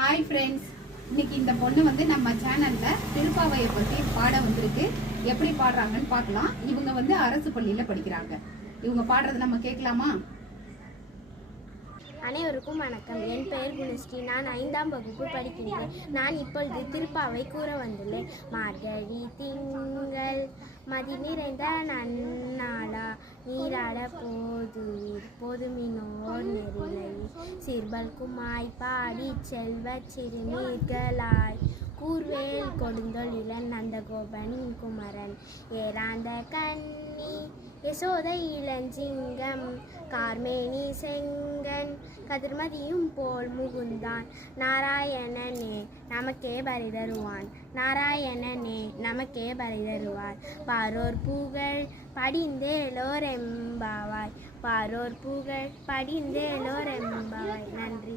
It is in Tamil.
ஹாய் ஃப்ரெண்ட்ஸ், இன்னைக்கு இந்த பொண்ணு வந்து நம்ம சேனல்ல திருப்பாவையை பத்தி பாட வந்திருக்கு. எப்படி பாடுறாங்கன்னு பார்க்கலாம். இவங்க வந்து அரசு பள்ளியில படிக்கிறாங்க. இவங்க பாடுறது நம்ம கேட்கலாமா? அனைவருக்கும் வணக்கம். என் பெயர் குணஸ்ரீ. நான் 5ஆம் வகுப்பு படிக்கின்றேன். நான் இப்பொழுது திருப்பாவை கூற வந்துள்ளேன். மார்கழி திங்கள் மதி நிறைந்த நன்னாளா நீராட போதுமினோர் நெறிலை சிறுபல் குமாய் பாடி செல்வ சிறுநீர்களாய் கூர்வேல் கொடுந்தொழிலன் நந்தகோபன் குமரன் ஏராந்த கண்ணி யசோதை இளஞ்சிங்கம் கார்மேனி செங்கன் கதிர்மதியும் போல் முகுந்தான் நாராயணனே நமக்கே பரி தருவான். நாராயணனே நமக்கே பரி தருவார். பாரோர் புகழ் படிந்தேலோரெம்பாவாய். பாரோர் புகழ் படிந்தேலோரெம்பாவாய். நன்றி.